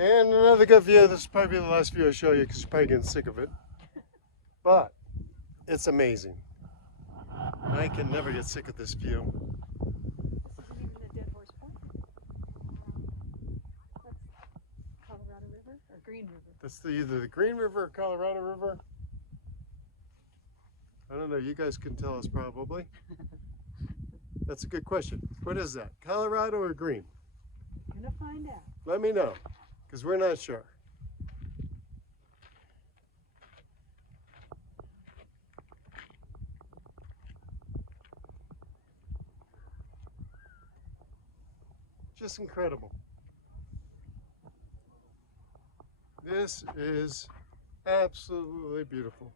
And another good view. This will probably be the last view I show you because you're probably getting sick of it. But it's amazing. I can never get sick of this view. This isn't even a Dead Horse Point. That's Colorado River or Green River. That's either the Green River or Colorado River. I don't know. You guys can tell us probably. That's a good question. What is that? Colorado or Green? We're gonna find out. Let me know, because we're not sure. Just incredible. This is absolutely beautiful.